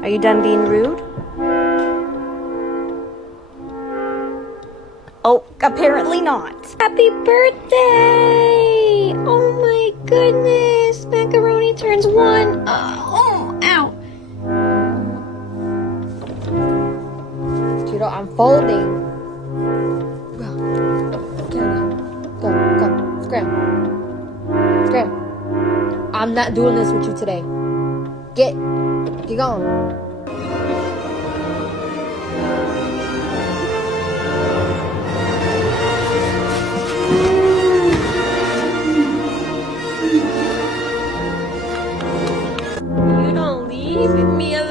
Are you done being rude? Oh, apparently not. Happy birthday! Oh my goodness! Macaroni turns 1. Oh, ow! Cheeto, I'm folding. Go. Scram. I'm not doing this with you today. Get going. You don't leave me alone.